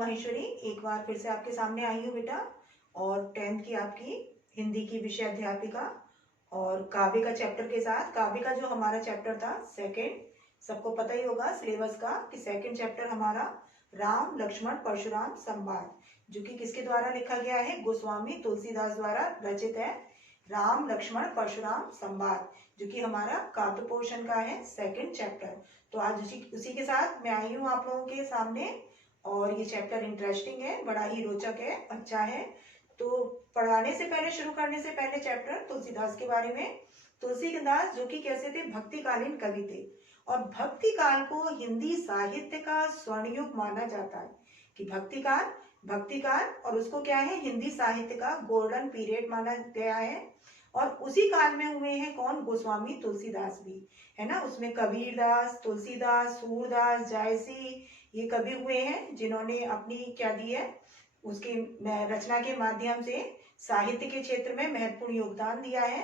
माहेश्वरी एक बार फिर से आपके सामने आई हूँ बेटा। और 10th की आपकी हिंदी की विषय अध्यापिका और काव्य का चैप्टर के साथ। काव्य का जो हमारा चैप्टर था सेकंड, सबको पता ही होगा सिलेबस का कि सेकंड चैप्टर हमारा राम लक्ष्मण परशुराम संवाद, जो कि किसके द्वारा लिखा गया है, गोस्वामी तुलसीदास द्वारा रचित है। राम लक्ष्मण परशुराम संवाद जो कि हमारा काव्य पोर्शन का है सेकंड चैप्टर। तो आज उसी के साथ मैं आई हूँ आप लोगों के सामने। और ये चैप्टर इंटरेस्टिंग है, बड़ा ही रोचक है, अच्छा है। तो पढ़ाने से पहले, शुरू करने से पहले चैप्टर तुलसीदास के बारे में। तुलसीदास जो कि कैसे थे, भक्तिकालीन कवि थे। और भक्ति काल को हिंदी साहित्य का स्वर्ण युग माना जाता है कि भक्ति काल और उसको क्या है, हिंदी साहित्य का गोल्डन पीरियड माना गया है। और उसी काल में हुए हैं कौन, गोस्वामी तुलसीदास भी है ना। उसमें कबीरदास, तुलसीदास, सूरदास, जायसी, ये कवि हुए हैं जिन्होंने अपनी क्या दी है, उसकी रचना के माध्यम से साहित्य के क्षेत्र में महत्वपूर्ण योगदान दिया है।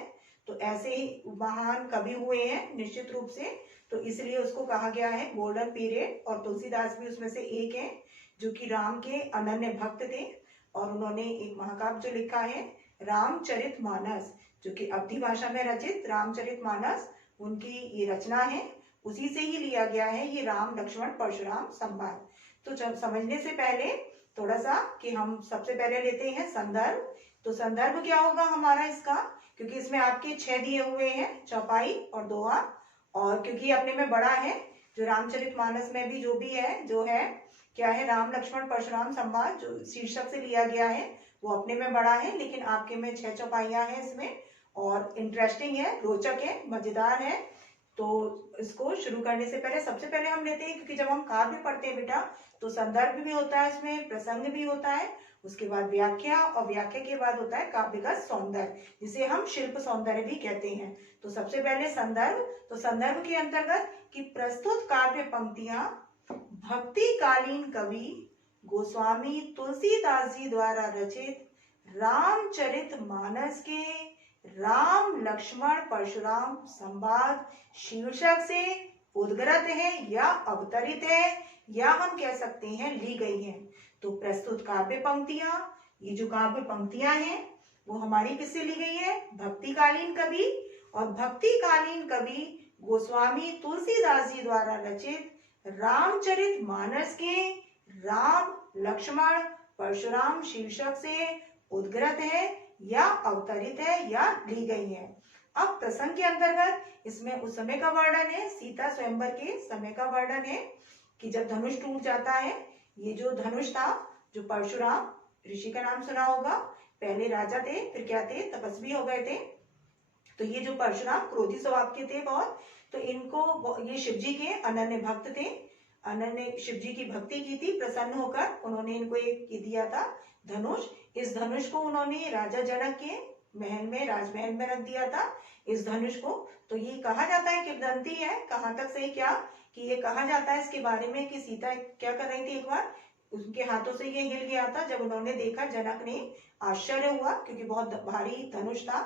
तो ऐसे ही महान कवि हुए हैं निश्चित रूप से, तो इसलिए उसको कहा गया है गोल्डन पीरियड। और तुलसीदास भी उसमें से एक है जो कि राम के अनन्य भक्त थे। और उन्होंने एक महाकाव्य जो लिखा है रामचरितमानस, जो कि अवधी भाषा में रचित रामचरितमानस उनकी ये रचना है। उसी से ही लिया गया है ये राम लक्ष्मण परशुराम संवाद। तो समझने से पहले थोड़ा सा कि हम सबसे पहले लेते हैं संदर्भ। तो संदर्भ क्या होगा हमारा इसका, क्योंकि इसमें आपके 6 दिए हुए हैं, चौपाई और दोहा। और क्योंकि अपने में बड़ा है, जो रामचरितमानस में भी जो भी है, जो है क्या है, राम लक्ष्मण परशुराम संवाद जो शीर्षक से लिया गया है वो अपने में बड़ा है, लेकिन आपके में 6 चौपाइयां हैं इसमें। और इंटरेस्टिंग है, रोचक है, मजेदार है। तो इसको शुरू करने से पहले सबसे पहले हम लेते हैं, क्योंकि जब हम काव्य पढ़ते हैं बेटा तो संदर्भ भी होता है, इसमें प्रसंग भी होता है, उसके बाद व्याख्या, और व्याख्या के बाद होता है काव्य का सौंदर्य, जिसे हम शिल्प सौंदर्य भी कहते हैं। तो सबसे पहले संदर्भ। तो संदर्भ के अंतर्गत कि प्रस्तुत काव्य पंक्तियां भक्तिकालीन कवि गोस्वामी तुलसीदास जी द्वारा रचित रामचरितमानस के राम लक्ष्मण परशुराम संवाद शीर्षक से उद्गृत है या अवतरित है, या हम कह सकते हैं ली गई हैं। तो प्रस्तुत काव्य पंक्तियां, ये जो काव्य पंक्तियां हैं वो हमारी किससे ली गई है, भक्तिकालीन कवि। और भक्तिकालीन कवि गोस्वामी तुलसीदास जी द्वारा रचित रामचरितमानस के राम लक्ष्मण परशुराम शीर्षक से उद्गृत है या अवतरित है या ली गई है। अब प्रसंग के अंतर्गत इसमें उस समय का वर्णन है, सीता स्वयंवर के समय का वर्णन है कि जब धनुष टूट जाता है। ये जो धनुष था, जो परशुराम ऋषि का नाम सुना होगा, पहले राजा थे, फिर क्या थे, तपस्वी हो गए थे। तो ये जो परशुराम क्रोधी स्वभाव के थे बहुत, तो इनको, ये शिव जी के अनन्य भक्त थे, अनन्य शिव जी की भक्ति की थी, प्रसन्न होकर उन्होंने इनको एक दिया था धनुष। इस धनुष को उन्होंने राजा जनक के महल में, राजमहल में रख दिया था इस धनुष को। तो ये कहा जाता है किंवदंती है, कहाँ तक सही क्या, कि ये कहा जाता है इसके बारे में कि सीता क्या कर रही थी, एक बार उनके हाथों से ये हिल गया था। जब उन्होंने देखा, जनक ने आश्चर्य हुआ क्योंकि बहुत भारी धनुष था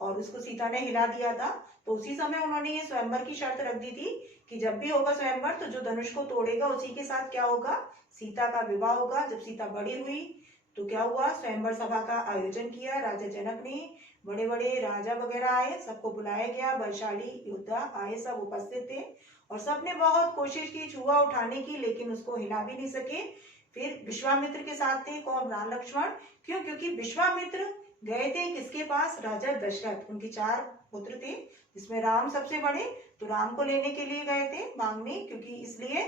और उसको सीता ने हिला दिया था। तो उसी समय उन्होंने ये स्वयंवर की शर्त रख दी थी कि जब भी होगा स्वयंवर तो जो धनुष को तोड़ेगा उसी के साथ क्या होगा, सीता का विवाह होगा। जब सीता बड़ी हुई तो क्या हुआ, स्वयंवर सभा का आयोजन किया राजा जनक ने, बड़े बड़े राजा वगैरह आए, सबको बुलाया गया, बलशाली योद्धा आए, सब उपस्थित थे। और सबने बहुत कोशिश की छुआ उठाने की, लेकिन उसको हिला भी नहीं सके। फिर विश्वामित्र के साथ थे कौन, राम लक्ष्मण। क्यों, क्योंकि विश्वामित्र गए थे किसके पास, राजा दशरथ, उनके 4 पुत्र थे जिसमें राम सबसे बड़े। तो राम को लेने के लिए गए थे मांगने, क्योंकि इसलिए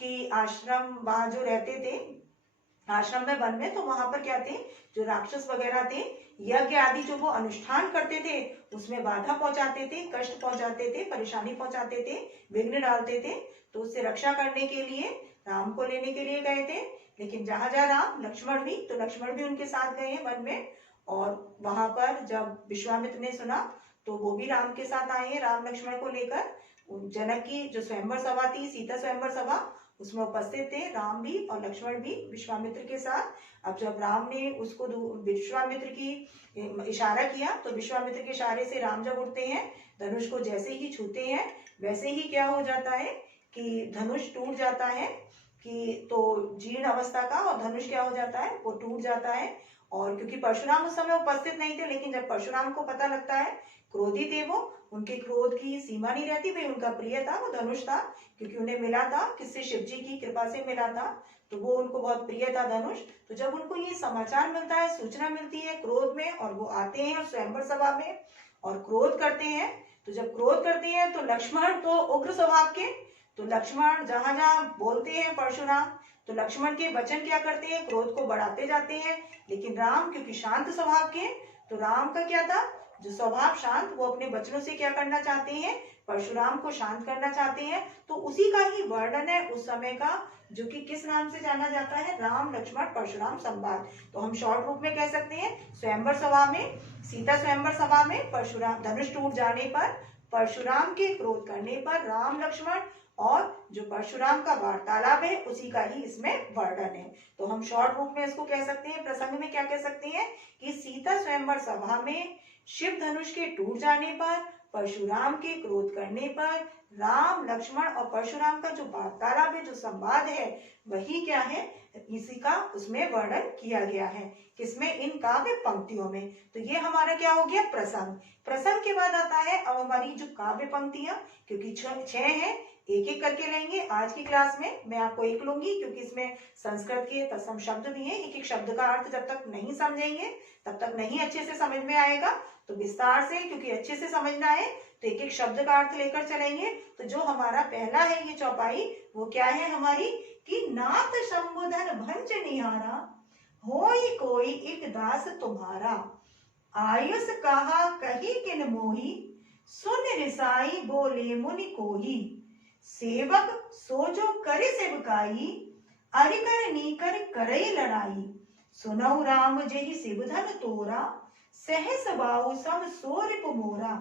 कि आश्रम वहां जो रहते थे, आश्रम में, वन में, तो वहां पर क्या थे, जो राक्षस वगैरह थे, यज्ञ आदि जो वो अनुष्ठान करते थे उसमें बाधा पहुंचाते थे, कष्ट पहुंचाते थे, परेशानी पहुंचाते थे, विघ्न डालते थे। तो उससे रक्षा करने के लिए राम को लेने के लिए गए थे। लेकिन जहां जहां राम, लक्ष्मण भी, तो लक्ष्मण भी उनके साथ गए हैं वन में। और वहां पर जब विश्वामित्र ने सुना तो वो भी राम के साथ आए हैं, राम लक्ष्मण को लेकर। जनक की जो स्वयंवर सभा थी, सीता स्वयंवर सभा, उसमें उपस्थित थे राम भी और लक्ष्मण भी विश्वामित्र के साथ। अब जब राम ने उसको विश्वामित्र की इशारा किया तो विश्वामित्र के इशारे से राम जब उठते हैं, धनुष को जैसे ही छूते हैं वैसे ही क्या हो जाता है कि धनुष टूट जाता है, कि तो जीर्ण अवस्था का, और धनुष क्या हो जाता है, वो टूट जाता है। और क्योंकि परशुराम उस समय उपस्थित नहीं थे, लेकिन जब परशुराम को पता लगता है, क्रोधी थे वो, उनके क्रोध की सीमा नहीं रहती, भाई उनका प्रिय था वो धनुष था, क्योंकि उन्हें मिला था किससे, शिव जी की कृपा से मिला था, तो वो उनको बहुत प्रिय था धनुष। तो जब उनको ये समाचार मिलता है, सूचना मिलती है क्रोध में, और वो आते हैं स्वयंवर सभा में और क्रोध करते हैं। तो जब क्रोध करते हैं तो लक्ष्मण तो उग्र स्वभाव के, तो लक्ष्मण जहां जहां बोलते हैं परशुराम, तो लक्ष्मण के वचन क्या करते हैं, क्रोध को बढ़ाते जाते हैं। लेकिन राम क्योंकि शांत स्वभाव के, तो राम का क्या था, जो स्वभाव शांत, वो अपने वचनों से क्या करना चाहते हैं, परशुराम को शांत करना चाहते हैं। तो उसी का ही वर्णन है उस समय का, जो कि किस नाम से जाना जाता है, राम लक्ष्मण परशुराम संवाद। तो हम शॉर्ट रूप में कह सकते हैं, स्वयंवर सभा में, सीता स्वयंवर सभा में परशुराम धनुष टूट जाने पर, परशुराम के क्रोध करने पर राम लक्ष्मण, और जो परशुराम का वार्तालाप है उसी का ही इसमें वर्णन है। तो हम शॉर्ट रूप में इसको कह सकते हैं, प्रसंग में क्या कह सकते हैं कि सीता स्वयंवर सभा में शिव धनुष के टूट जाने पर, परशुराम के क्रोध करने पर, राम लक्ष्मण और परशुराम का जो वार्तालाप है, जो संवाद है, वही क्या है, इसी का उसमें वर्णन किया गया है। किसमें, इन काव्य पंक्तियों में। तो ये हमारा क्या हो गया, प्रसंग। प्रसंग के बाद आता है अब हमारी जो काव्य पंक्तियां, क्योंकि छह हैं, एक एक करके लेंगे आज की क्लास में। मैं आपको एक लूंगी क्योंकि इसमें संस्कृत के तत्सम शब्द भी हैं। एक एक शब्द का अर्थ जब तक नहीं समझेंगे तब तक नहीं अच्छे से समझ में आएगा। तो विस्तार से, क्योंकि अच्छे से समझना है, तो एक एक शब्द का अर्थ लेकर चलेंगे। तो जो हमारा पहला है ये चौपाई, वो क्या है हमारी, कि नाथ शंभुधन भंज निहारा, होई कोई एक दास तुम्हारा, आयुष कहा कही किन मोही, सुन रिसाई बोले मुनि कोही, सेवक सोजो करे सेवकाई, अरिकर नीकर करई लड़ाई, सुनऊ राम जेहि शिवधन तोरा, सहस बाहु सम सोरिप मोरा,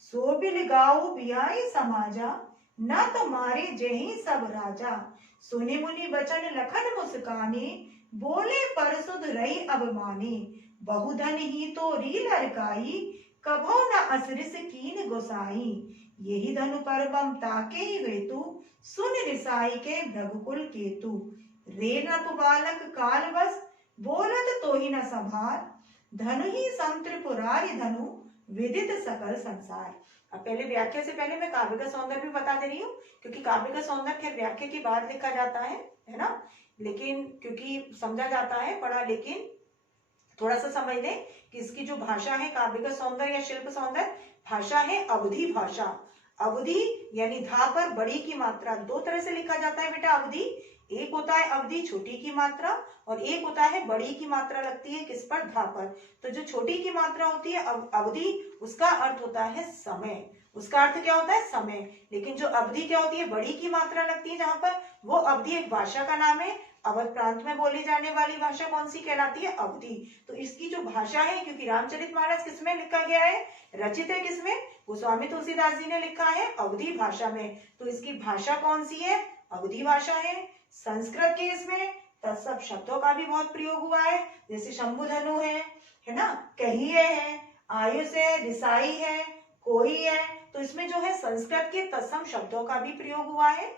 सो बिल गाऊ बियाई समाजा, न तो मारे जेहि सब राजा, सुनि मुनि बचन लखन मुस्काने, बोले परसुध रही अभिमानी, बहुधन ही तो रील लड़काई, कभो न असरिस कीन गोसाई, यही धनु परबम ताके ही हेतु, सुन रिसाई के भ्रघुकुल केतु, रे नप बालक काल बस, बोलत तो ही न संभार, धनु ही संत्रिपुरारी धनु, विदित सकल संसार। अब पहले व्याख्या से पहले मैं काव्य का सौंदर्य भी बता दे रही हूँ, क्योंकि काव्य का सौंदर्य फिर व्याख्या के बाद लिखा जाता है ना। लेकिन क्योंकि समझा जाता है पढ़ा, लेकिन थोड़ा सा समझ लें कि इसकी जो भाषा है, काव्य का सौंदर्य या शिल्प सौंदर्य, भाषा है अवधि भाषा। अवधि यानी धा पर बड़ी की मात्रा, दो तरह से लिखा जाता है बेटा अवधि। एक होता है अवधि छोटी की मात्रा, और एक होता है बड़ी की मात्रा लगती है किस पर, धा पर। तो जो छोटी की मात्रा होती है अवधि, उसका अर्थ होता है समय, उसका अर्थ क्या होता है, समय। लेकिन जो अवधि क्या होती है, बड़ी की मात्रा लगती है जहां पर, वो अवधि एक भाषा का नाम है। अवध प्रांत में बोली जाने वाली भाषा कौन सी कहलाती है, अवधि। तो इसकी जो भाषा है, क्योंकि रामचरितमानस किसमें लिखा गया है, रचित है किसमें, गोस्वामी तुलसीदास जी ने लिखा है अवधि भाषा में। तो इसकी भाषा कौन सी है, अवधि भाषा है। संस्कृत के इसमें तत्सब शब्दों का भी बहुत प्रयोग हुआ है, जैसे शंभुधनु है ना, कहिए है, आयुष है, रिसाई है, कोई है। तो इसमें जो है संस्कृत के तत्सम शब्दों का भी प्रयोग हुआ है।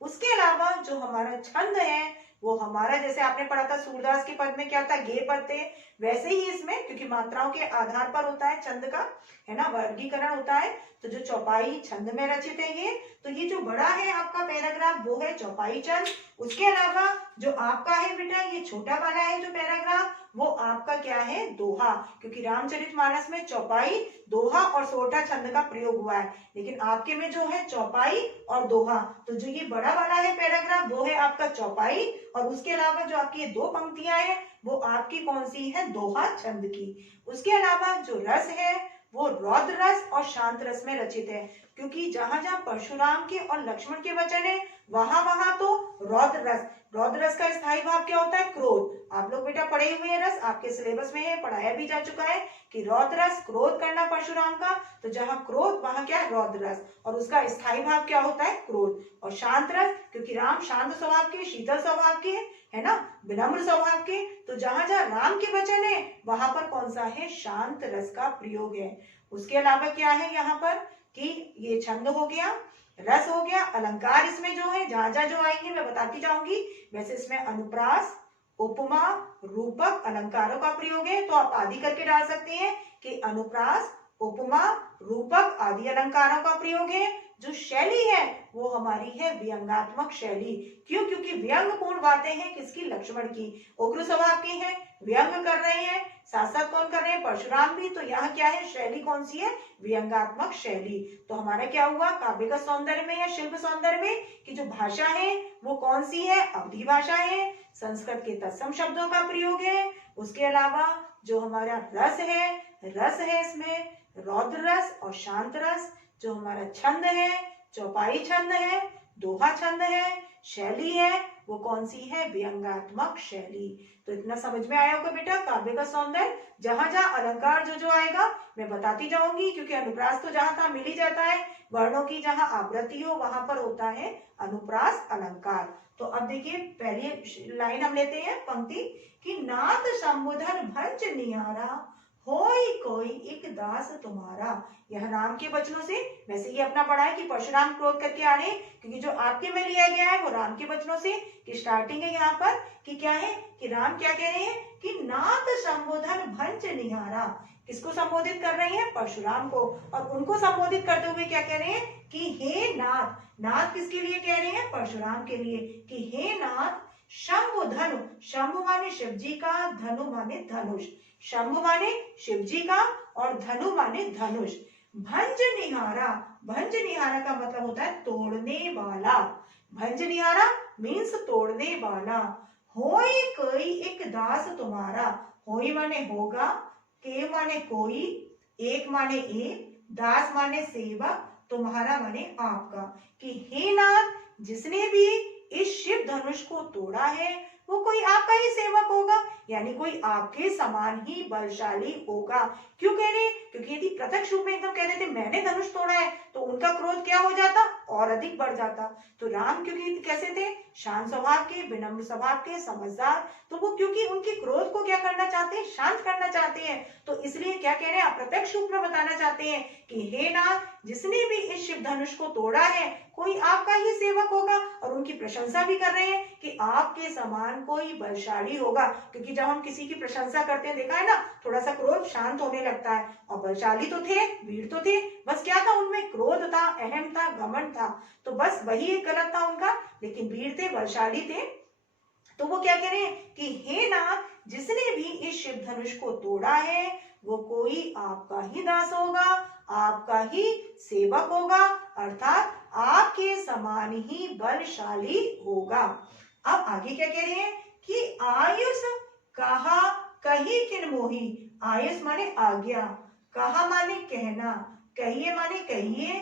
उसके अलावा जो हमारा छंद है, वो हमारा, जैसे आपने पढ़ा था सूरदास के पद में क्या था, गे पद थे, वैसे ही इसमें, क्योंकि मात्राओं के आधार पर होता है छंद का, है ना, वर्गीकरण होता है। तो जो चौपाई छंद में रचित है ये, तो ये जो बड़ा है आपका पैराग्राफ, वो है चौपाई छंद। उसके अलावा जो आपका है बेटा, ये छोटा वाला है जो पैराग्राफ, वो आपका क्या है, दोहा। क्योंकि रामचरितमानस में चौपाई, दोहा और सोरठा छंद का प्रयोग हुआ है, लेकिन आपके में जो है चौपाई और दोहा। तो जो ये बड़ा वाला है पैराग्राफ, वो है आपका चौपाई, और उसके अलावा जो आपकी ये दो पंक्तियां हैं, वो आपकी कौन सी है, दोहा छंद की। उसके अलावा जो रस है, वो रौद्र रस और शांत रस में रचित है, क्योंकि जहां जहां परशुराम के और लक्ष्मण के वचन है, वहां वहां तो रौद्र रस। रौद्र रस का स्थायी भाव क्या होता है, क्रोध। आप लोग बेटा पढ़े हुए हैं, रस आपके सिलेबस में है, पढ़ाया भी जा चुका है कि रौद्र रस, क्रोध करना परशुराम का। तो जहां क्रोध, वहां क्या है, रौद्र रस, और उसका स्थायी भाव क्या होता है, क्रोध। और शांत रस, क्योंकि राम शांत स्वभाव के, शीतल स्वभाव के है ना, विनम्र स्वभाव के। तो जहां जहां राम के वचन है, वहां पर कौन सा है, शांत रस का प्रयोग है। उसके अलावा क्या है यहाँ पर, कि ये छंद हो गया, रस हो गया, अलंकार इसमें जो है जहां जहां जो आएंगे मैं बताती जाऊंगी। वैसे इसमें अनुप्रास, उपमा, रूपक, अलंकारों का प्रयोग है, तो आप आदि करके डाल सकते हैं कि अनुप्रास, उपमा, रूपक आदि अलंकारों का प्रयोग है। जो शैली है वो हमारी है व्यंग्यात्मक शैली। क्यों? क्योंकि व्यंग्यपूर्ण बातें हैं किसकी? लक्ष्मण की। उग्र स्वभाव की हैं, व्यंग्य कर रहे हैं, साथ साथ कौन कर रहे हैं? परशुराम भी। तो यहाँ क्या है? शैली कौन सी है? व्यंग्यात्मक शैली। तो हमारा क्या हुआ काव्य का सौंदर्य में या शिल्प सौंदर्य में कि जो भाषा है वो कौन सी है? अवधी भाषा है, संस्कृत के तत्सम शब्दों का प्रयोग है। उसके अलावा जो हमारा रस है इसमें रौद्र रस और शांत रस। जो हमारा छंद है चौपाई छंद है, दोहा छंद है, शैली है वो कौन सी है? व्यंग्यात्मक शैली। तो इतना समझ में आया होगा बेटा काव्य का सौंदर्य। जहां जहां अलंकार जो जो आएगा मैं बताती जाऊंगी, क्योंकि अनुप्रास तो जहां तहां मिल ही जाता है, वर्णों की जहां आवृत्ति हो वहां पर होता है अनुप्रास अलंकार। तो अब देखिए पहली लाइन हम लेते हैं पंक्ति कि नाथ संबोधन भंज निहारा होई कोई एक दास तुम्हारा। यह राम के वचनों से, वैसे ये अपना पढ़ा है कि परशुराम क्रोध करके आ रहे, क्योंकि जो आपके में लिया गया है वो राम के वचनों से कि स्टार्टिंग है यहाँ पर कि क्या है कि राम क्या कह रहे हैं कि नाथ संबोधन भंज निहारा। किसको संबोधित कर रहे हैं? परशुराम को। और उनको संबोधित करते हुए क्या कह रहे हैं कि हे नाथ। नाथ किसके लिए कह रहे हैं? परशुराम के लिए कि हे नाथ शंभु धनु। शंभु माने शिव जी का, धनु माने धनुष। शंभु माने शिव जी का और धनु माने धनुष। भंज निहारा, भंज निहारा का मतलब होता है तोड़ने वाला। भंज निहारा मीन्स तोड़ने वाला। होई कोई एक दास तुम्हारा। होई माने होगा, के माने कोई, एक माने एक, दास माने सेवक, तुम्हारा माने आपका। कि हे नाथ जिसने भी इस शिव धनुष को तोड़ा है वो कोई आपका ही सेवक होगा, यानी कोई आपके समान ही बलशाली होगा। क्यों कह रहे? क्योंकि यदि प्रत्यक्ष रूप में एकदम कह देते मैंने धनुष तोड़ा है तो उनका क्रोध क्या हो जाता? और अधिक बढ़ जाता। तो राम क्योंकि कैसे थे? शांत स्वभाव के, विनम्र स्वभाव के, समझदार। तो वो क्योंकि उनके क्रोध को क्या करना चाहते हैं? शांत करना चाहते हैं। तो इसलिए क्या कह रहे हैं? अप्रत्यक्ष रूप में बताना चाहते हैं कि हे नाथ जिसने भी इस शिव धनुष को तोड़ा है कोई आपका ही सेवक होगा। और उनकी प्रशंसा भी कर रहे हैं कि आपके समान कोई बलशाली होगा। क्योंकि जब हम किसी की प्रशंसा करते हैं, देखा है ना, थोड़ा सा क्रोध शांत होने लगता है। और बलशाली तो थे, वीर तो थे, बस क्या था उनमें? क्रोध था, अहम था, घमंड था। तो बस वही एक गलत था उनका, लेकिन वीर थे, बलशाली थे। तो वो क्या कह रहे हैं कि हे नाथ जिसने भी इस शिव धनुष को तोड़ा है वो कोई आपका ही दास होगा, आपका ही सेवक होगा, अर्थात आपके समान ही बलशाली होगा। अब आगे क्या कह रहे हैं कि आयुष कहा कही किन मोही। आयुष माने आज्ञा, कहा माने कहना, कहिए माने कहिए,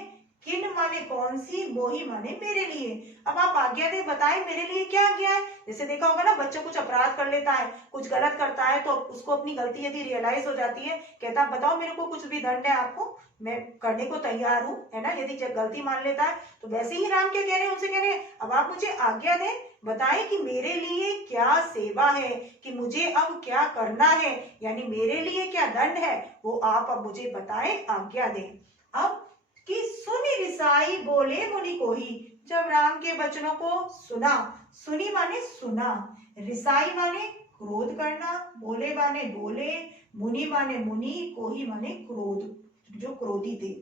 किन माने कौन सी, मोही माने मेरे लिए। अब आप आज्ञा दे, बताएं मेरे लिए क्या आज्ञा है। जैसे देखा होगा ना, बच्चा कुछ अपराध कर लेता है, कुछ गलत करता है, तो उसको अपनी गलती यदि रियलाइज हो जाती है, कहता बताओ मेरे को कुछ भी दंड है आपको, मैं करने को तैयार हूँ, है ना। यदि गलती मान लेता है तो वैसे ही राम क्या कह रहे हैं, उनसे कह रहे हैं अब आप मुझे आज्ञा दें, बताएं कि मेरे लिए क्या सेवा है, कि मुझे अब क्या करना है, यानी मेरे लिए क्या दंड है वो आप अब मुझे बताएं, आज्ञा दें। अब कि सुनी रिसाई बोले मुनि कोही। जब राम के वचनों को सुना, सुनी माने सुना, रिसाई माने क्रोध करना, बोले माने बोले, मुनि माने मुनि, कोही माने क्रोध, जो क्रोधी थे।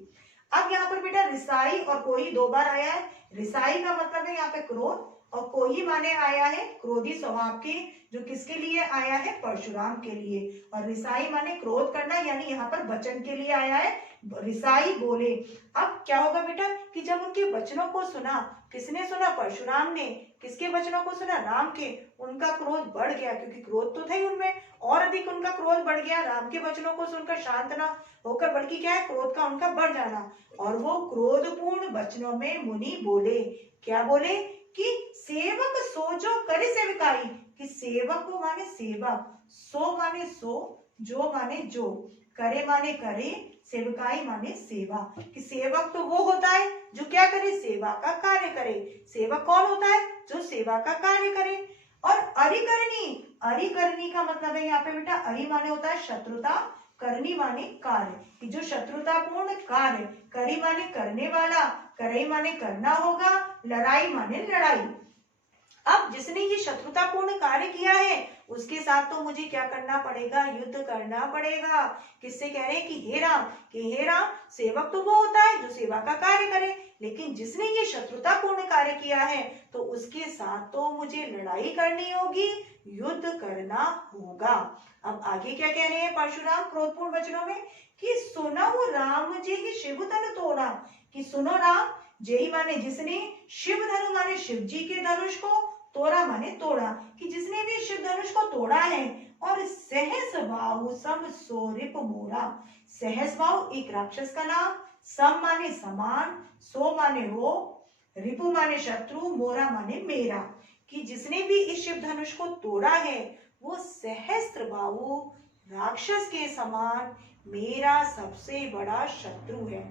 अब यहाँ पर बेटा रिसाई और कोही दो बार आया है। रिसाई का मतलब है यहाँ पे क्रोध, और कोही माने आया है क्रोधी स्वभाव के, जो किसके लिए आया है? परशुराम के लिए। और रिसाई माने क्रोध करना, यानी यहाँ पर वचन के लिए आया है, रिसाई बोले। अब क्या होगा बेटा कि जब उनके वचनों को सुना, किसने सुना? परशुराम ने। किसके वचनों को सुना? राम के। उनका क्रोध बढ़ गया, क्योंकि क्रोध तो था ही उनमें, और अधिक उनका क्रोध बढ़ गया। राम के वचनों को सुनकर शांत न होकर, बल्कि क्या है, क्रोध का उनका बढ़ जाना। और वो क्रोधपूर्ण वचनों में मुनि बोले। क्या बोले? कि सेवक सो जो करे सेवकाई, कि सेवक को माने सेवक, सो माने सो, जो माने जो, करे माने करे, सेवकाई माने सेवा। कि सेवक तो वो होता है जो क्या करे? सेवा का कार्य करे। सेवक कौन होता है? जो सेवा का कार्य करे। और अरिकरणी, अरिकरणी का मतलब है यहाँ पे बेटा, अरि माने होता है शत्रुता, करनी माने कार्य, कि जो शत्रुतापूर्ण कार्य, करी माने करने वाला, करई माने करना होगा, लड़ाई माने लड़ाई। अब जिसने ये शत्रुतापूर्ण कार्य किया है उसके साथ तो मुझे क्या करना पड़ेगा, युद्ध करना पड़ेगा। किससे कह रहे हैं कि हे राम, कि हे राम, सेवक तो वो होता है जो सेवा का कार्य करे, लेकिन जिसने ये शत्रुतापूर्ण कार्य किया है तो उसके साथ तो मुझे लड़ाई करनी होगी, युद्ध करना होगा। अब आगे क्या कह रहे हैं परशुराम क्रोधपूर्ण वचनों में, कि सुनो राम जे ही शिव धनु तोड़ा, कि सुनो राम, जेही माने जिसने, शिव धनु माने शिव जी के धनुष को, तोड़ा माने तोड़ा, कि जिसने भी शिव धनुष को तोड़ा है, और सहस बाहु सम सो रिप मोरा। सहस बाहु एक राक्षस का नाम, सम माने समान, सो माने वो, रिपु माने शत्रु, मोरा माने मेरा, कि जिसने भी इस शिव धनुष को तोड़ा है वो सहस्त्र बाहु राक्षस के समान मेरा सबसे बड़ा शत्रु है।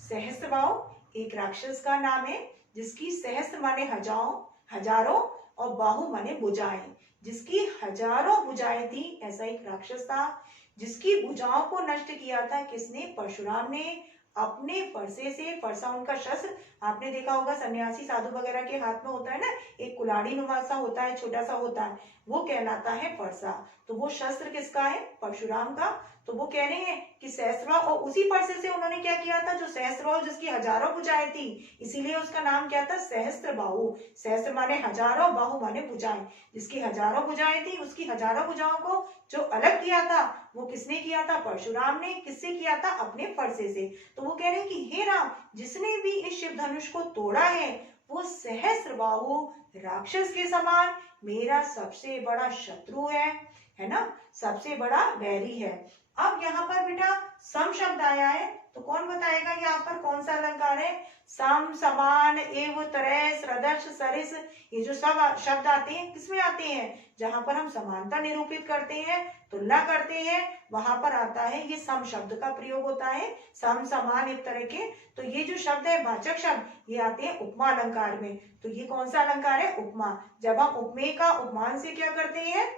सहस्त्र बाहु एक राक्षस का नाम है जिसकी सहस्त्र माने हजारों और बाहु माने भुजाएं, जिसकी हजारों भुजाएं थी, ऐसा एक राक्षस था जिसकी भुजाओं को नष्ट किया था किसने, परशुराम ने, अपने फरसे से। फरसा उनका शस्त्र, आपने देखा होगा सन्यासी साधु वगैरह के हाथ में होता है ना, एक कुल्हाड़ी नुमा सा होता है, छोटा सा होता है, वो कहलाता है फरसा। तो वो शस्त्र किसका है, परशुराम का। तो वो कह रहे हैं कि सहस्त्रबाहु, और उसी फरसे से उन्होंने क्या किया था, जो सहस्त्रबाहु जिसकी हजारों भुजाएं थी, इसीलिए उसका नाम क्या था, सहस्त्रबाहु। सहस्त्र माने हजारों, बाहु माने भुजाएं, जिसकी हजारों भुजाएं थी उसकी हजारों भुजाओं को जो अलग किया था वो किसने किया था, परशुराम ने। किससे किया था, अपने फरसे से। तो वो कह रहे हैं कि हे राम, जिसने भी इस शिव धनुष को तोड़ा है वो सहस्त्रबाहु राक्षस के समान मेरा सबसे बड़ा शत्रु है ना, सबसे बड़ा वैरी है। अब यहाँ पर बेटा सम शब्द आया है, तो कौन बताएगा यहाँ पर कौन सा अलंकार है, सम, समान, एव, तरह, सदृश, सरिस, ये जो सब शब्द आते हैं किसमें आते हैं, जहां पर हम समानता निरूपित करते हैं, तुलना करते हैं, वहां पर आता है ये सम शब्द का प्रयोग होता है, सम, समान, एक तरह के। तो ये जो शब्द है वाचक शब्द, ये आते हैं उपमा अलंकार में। तो ये कौन सा अलंकार है, उपमा। जब हम उपमेय का उपमान से क्या करते हैं,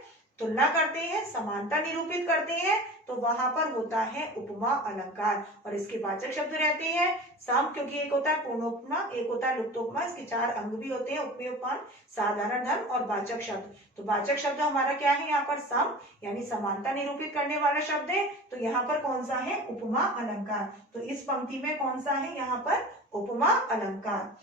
तुलना करते हैं, समानता निरूपित करते हैं, तो वहां पर होता है उपमा अलंकार। और इसके वाचक शब्द रहते हैं सम, क्योंकि एक होता है पूर्णोपमा, एक होता है लुप्तोपमा, इसके 4 अंग भी होते हैं, उपमेय, उपमान, साधारण धर्म और वाचक शब्द। तो वाचक शब्द हमारा क्या है यहाँ पर, सम, यानी समानता निरूपित करने वाला शब्द है। तो यहाँ पर कौन सा है, उपमा अलंकार। तो इस पंक्ति में कौन सा है यहाँ पर, उपमा अलंकार।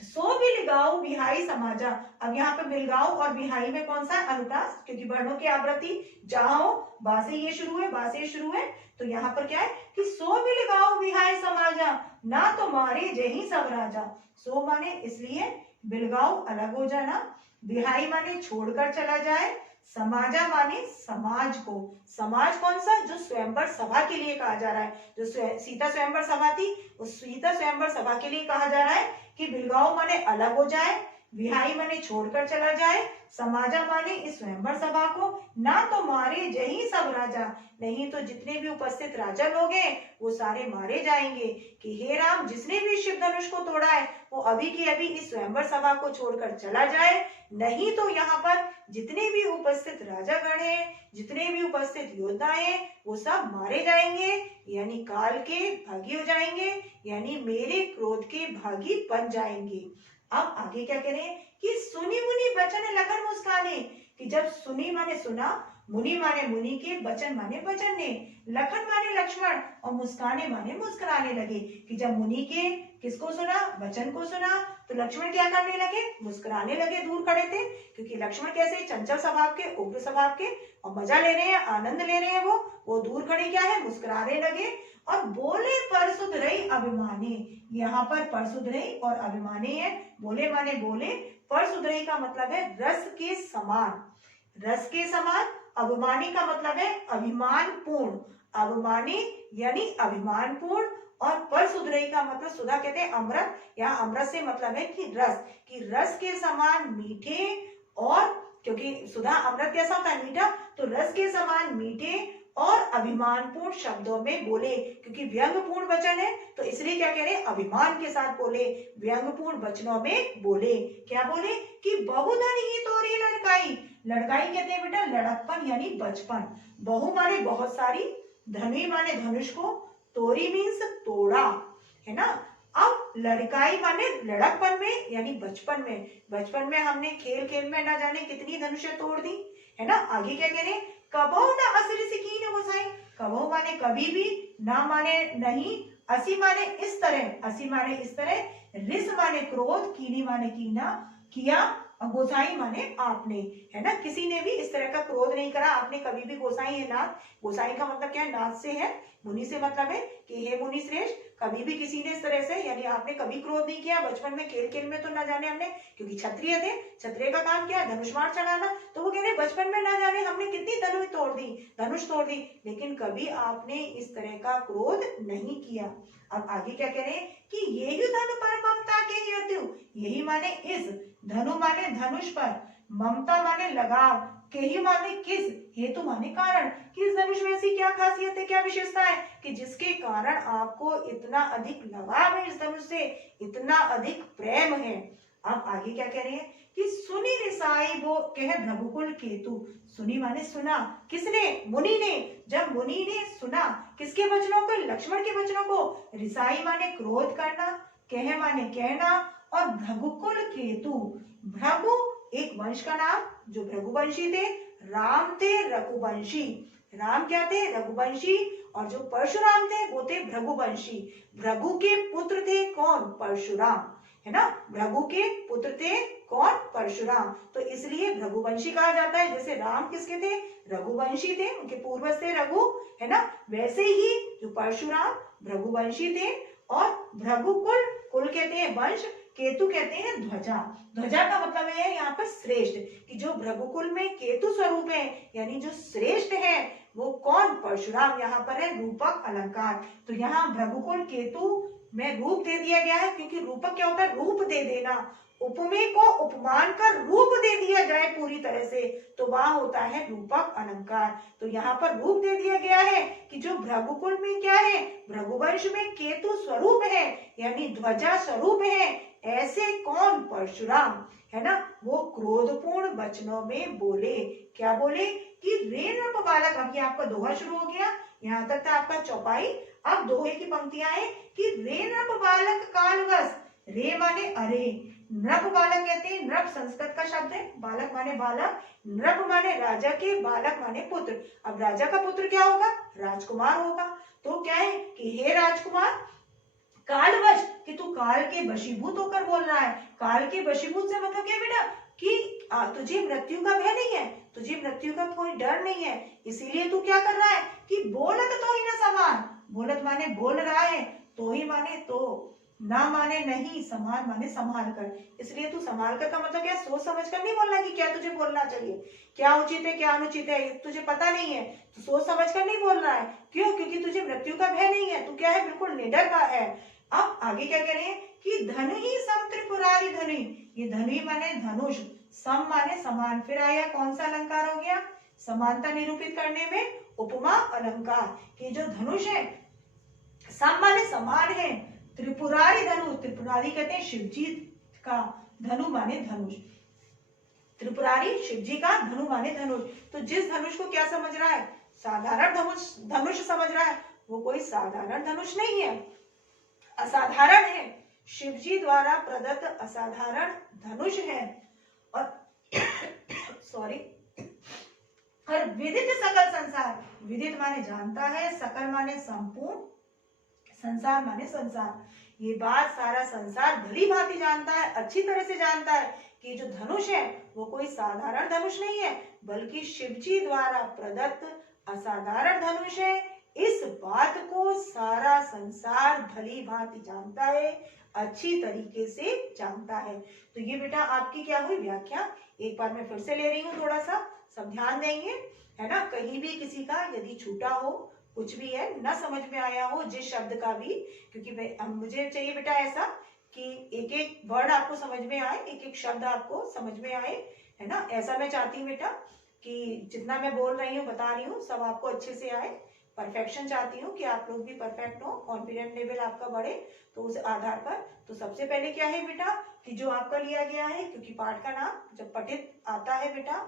सो बिलगाऊ बिहाई समाजा। अब यहाँ पे बिलगाऊ और बिहाई में कौन सा है, अनुप्रास, क्योंकि वर्णों की आवृत्ति जाओ, बा से ये शुरू है, बा से शुरू है। तो यहाँ पर क्या है कि सो बिलगाऊ बिहाई समाजा, ना तो मारे जही सब राजा। सो माने इसलिए, बिलगाऊ अलग हो जाना, बिहाई माने छोड़कर चला जाए, समाजा माने समाज को। समाज कौन सा, जो स्वयंवर सभा के लिए कहा जा रहा है, जो सीता स्वयंवर सभा थी उस सीता स्वयंवर सभा के लिए कहा जा रहा है कि बिलगाओ माने अलग हो जाए, विहाई माने छोड़कर चला जाए, समाजा माने इस स्वयंवर सभा को, ना तो मारे जही सब राजा, नहीं तो जितने भी उपस्थित राजा लोग हैं वो सारे मारे जाएंगे। कि हे राम, जिसने भी शिव धनुष को तोड़ा है वो अभी की अभी इस स्वयंवर सभा को छोड़कर चला जाए, नहीं तो यहाँ पर जितने भी उपस्थित राजागण हैं, जितने भी उपस्थित योद्धा हैं, वो सब मारे जाएंगे, यानी काल के भागी हो जाएंगे, यानी मेरे क्रोध के भागी बन जाएंगे। अब आगे क्या कह रहे हैं कि सुनी मुनि बचन लखन मुस्काने, कि जब सुनी माने सुना, मुनि माने मुनि के, बचन माने वचन ने, लखन माने लक्ष्मण और मुस्काने माने मुस्कुराने लगे। कि जब मुनि के किसको सुना, वचन को सुना, तो लक्ष्मण क्या करने लगे, मुस्कुराने लगे, दूर खड़े थे, क्योंकि लक्ष्मण कैसे, चंचल स्वभाव के, उग्र स्वभाव के, और मजा ले रहे हैं, आनंद ले रहे हैं, वो दूर खड़े क्या है, मुस्कुराने लगे। और बोले परसुद रही अभिमानी, यहाँ पर परसुद रही और अभिमानी है, बोले माने बोले, परसुद रही का मतलब है रस के समान, रस के समान, अभिमानी का मतलब है अभिमान पूर्ण, अभिमानी यानी अभिमान पूर्ण, और परसुधरई का मतलब, सुधा कहते हैं अमृत, यहाँ अमृत से मतलब है कि रस के समान मीठे, और क्योंकि सुधा अमृत कैसा होता है, मीठा, तो रस के समान मीठे और अभिमानपूर्ण शब्दों में बोले, क्योंकि व्यंगपूर्ण वचन है तो इसलिए क्या कह रहे हैं, अभिमान के साथ बोले, व्यंगपूर्ण वचनों में बोले। क्या बोले कि बहुधन ही तोरी लड़काई, लड़काई कहते हैं बेटा लड़कपन यानी बचपन, बहु माने बहुत सारी, धनुई माने धनुष को, तोरी मीन्स तोड़ा, है ना। अब लड़काई माने लड़कपन में यानी बचपन में, बचपन में हमने खेल खेल में ना जाने कितनी धनुषें तोड़ दी, है ना। आगे क्या कह रहे हैं, कबहु ना असुर सिकीन गोसाई, कबहु माने कभी भी, ना माने नहीं, असी माने इस तरह, असी माने इस तरह, रिस माने क्रोध, कीनी माने कीना, किया, गोसाई माने आपने, है ना। किसी ने भी इस तरह का क्रोध नहीं करा आपने कभी भी। गोसाई है नाथ, गोसाई का मतलब क्या है, नाथ से है, मुनि से मतलब है कि हे मुनि श्रेष्ठ, कभी भी किसी ने इस तरह से यानी आपने कभी क्रोध नहीं किया। बचपन में खेल खेल में तो ना जाने हमने, क्योंकि क्षत्रिय थे, क्षत्रिय का काम क्या है, धनुष बाण चढ़ाना, तो वो कह रहे बचपन में ना जाने हमने कितनी धनुष तोड़ दी, धनुष तोड़ दी, लेकिन कभी आपने इस तरह का क्रोध नहीं किया। अब आगे क्या कह रहे हैं कि ये ही धनु पर ममता के हेतु, यही माने इस, धनु माने धनुष पर, ममता माने लगाव, के ही माने किस, हेतु माने कारण, कि इस धनुष में ऐसी क्या खासियत है, क्या विशेषता है कि जिसके कारण आपको इतना अधिक लगाव है इस धनुष से, इतना अधिक प्रेम है। अब आगे क्या कह रहे हैं कि सुनी रिसाई वो कह भ्रगुकुल केतु, सुनी माने सुना, किसने, मुनि ने। जब मुनि ने सुना किसके वचनों को, लक्ष्मण के वचनों को, रिसाई माने क्रोध करना, कह माने कहना, और भ्रगुकुल केतु, भ्रगु एक वंश का नाम जो भृगुवंशी थे, राम थे रघुवंशी, राम क्या थे, रघुवंशी, और जो परशुराम थे वो थे भृगुवंशी। भृगु के पुत्र थे कौन, परशुराम, है ना। भृगु के पुत्र थे कौन, परशुराम, तो इसलिए भृगुवंशी कहा जाता है। जैसे राम किसके थे, रघुवंशी थे, उनके पूर्वज थे रघु, है ना, वैसे ही जो परशुराम भृगुवंशी थे। और भृगुकुल, कुल कहते हैं वंश, केतु कहते हैं ध्वजा, ध्वजा का मतलब है यहाँ पर श्रेष्ठ, कि जो भृगुकुल में केतु स्वरूप है यानी जो श्रेष्ठ है वो कौन, परशुराम। यहाँ पर है रूपक अलंकार, तो यहाँ भृगुकुल केतु में रूप दे दिया गया है, क्योंकि रूपक क्या होता है, रूप दे देना, उपमेय को उपमान का रूप दे दिया जाए पूरी तरह से, तो वहां होता है रूपक अलंकार। तो यहाँ पर रूप दे दिया गया है कि जो भृगुकुल में क्या है, भृगुवंश में केतु स्वरूप है यानी ध्वजा स्वरूप है, ऐसे कौन, परशुराम, है ना। वो क्रोधपूर्ण वचनों में बोले, क्या बोले कि रे नृप बालक, अभी आपका दोहा शुरू हो गया, यहाँ तक था आपका चौपाई, अब दोहे की पंक्तियां हैं कि रे नृप बालक कालवश, रे माने अरे, नृप बालक कहते हैं, नृप संस्कृत का शब्द है, बालक माने बालक, नृप माने राजा के, बालक माने पुत्र। अब राजा का पुत्र क्या होगा, राजकुमार होगा, तो क्या है कि हे राजकुमार, कालवश, कि तू काल के वशीभूत होकर बोल रहा है। काल के वशीभूत से मतलब क्या बेटा कि तुझे मृत्यु का भय नहीं है, तुझे मृत्यु का कोई डर नहीं है, इसीलिए तू क्या कर रहा है कि बोलत तो ही ना समान, बोलत माने बोल रहा है, तो ही माने तो, ना माने नहीं, समान माने संभाल कर, इसलिए तू संभाल कर का मतलब क्या, सोच समझ कर नहीं बोलना कि क्या तुझे बोलना चाहिए, क्या उचित है क्या अनुचित है तुझे पता नहीं है, तो सोच समझ कर नहीं बोल रहा है। क्यों, क्योंकि तुझे मृत्यु का भय नहीं है, तू क्या है, बिल्कुल निडर का है। अब आगे क्या कह रहे हैं कि धनु ही सम त्रिपुरारी धनु, ये धनु माने धनुष, सम माने समान, फिर आया कौन सा अलंकार हो गया, समानता निरूपित करने में उपमा अलंकार, कि जो धनुष है सम माने समान है, त्रिपुरारी धनुष, त्रिपुरारी कहते हैं शिवजी का, धनु माने धनुष, त्रिपुरारी शिवजी का, धनु माने धनुष। तो जिस धनुष को क्या समझ रहा है, साधारण धनुष समझ रहा है, वो कोई साधारण धनुष नहीं है, असाधारण है, शिवजी द्वारा प्रदत्त असाधारण धनुष है। और सॉरी, और विदित सकल संसार, विदित माने जानता है, सकल माने संपूर्ण, संसार माने संसार, ये बात सारा संसार भली भांति जानता है, अच्छी तरह से जानता है कि जो धनुष है वो कोई साधारण धनुष नहीं है, बल्कि शिवजी द्वारा प्रदत्त असाधारण धनुष है। इस बात को सारा संसार भली भांति जानता है, अच्छी तरीके से जानता है। तो ये बेटा आपकी क्या हुई व्याख्या, एक बार मैं फिर से ले रही हूँ, थोड़ा सा सब ध्यान देंगे, है ना। कहीं भी किसी का यदि छूटा हो, कुछ भी है न समझ में आया हो जिस शब्द का भी, क्योंकि मुझे चाहिए बेटा ऐसा कि एक एक वर्ड आपको समझ में आए, एक एक शब्द आपको समझ में आए, है ना। ऐसा मैं चाहती हूँ बेटा कि जितना मैं बोल रही हूँ बता रही हूँ सब आपको अच्छे से आए, परफेक्शन चाहती हूँ कि आप लोग भी परफेक्ट हो, कॉन्फिडेंट लेवल आपका बढ़े। तो उस आधार पर तो सबसे पहले क्या है बेटा कि जो आपका लिया गया है, क्योंकि पाठ का नाम जब पठित आता है बेटा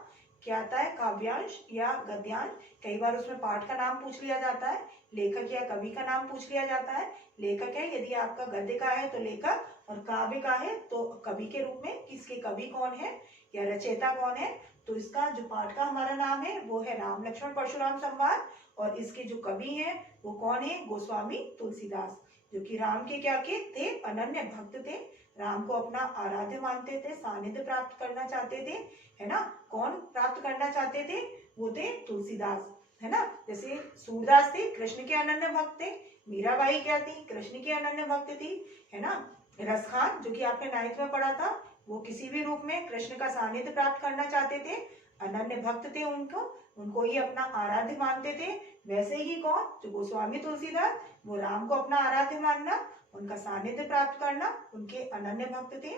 क्या आता है, काव्यांश या गद्यांश। कई बार उसमें पाठ का नाम पूछ लिया जाता है, लेखक या कवि का नाम पूछ लिया जाता है। लेखक है यदि आपका गद्य का है तो लेखक, और काव्य का है तो कवि के रूप में किसके कवि कौन है या रचयिता कौन है। तो इसका जो पाठ का हमारा नाम है वो है राम लक्ष्मण परशुराम संवाद, और इसके जो कवि हैं वो कौन है, गोस्वामी तुलसीदास, जो कि राम के क्या के थे, अनन्य भक्त थे, राम को अपना आराध्य मानते थे, सानिध्य प्राप्त करना चाहते थे, है ना। कौन प्राप्त करना चाहते थे, वो थे तुलसीदास, है ना। जैसे सूरदास थे कृष्ण के अनन्य भक्त थे, मीराबाई क्या थी, कृष्ण की अनन्य भक्त थी, है ना। रसखान जो कि आपने 9th में पढ़ा था, वो किसी भी रूप में कृष्ण का सानिध्य प्राप्त करना चाहते थे, अनन्य भक्त थे, उनको ही अपना आराध्य मानते थे। वैसे ही कौन, जो गोस्वामी तुलसीदास, वो राम को अपना आराध्य मानना, उनका सानिध्य प्राप्त करना, उनके अनन्य भक्त थे।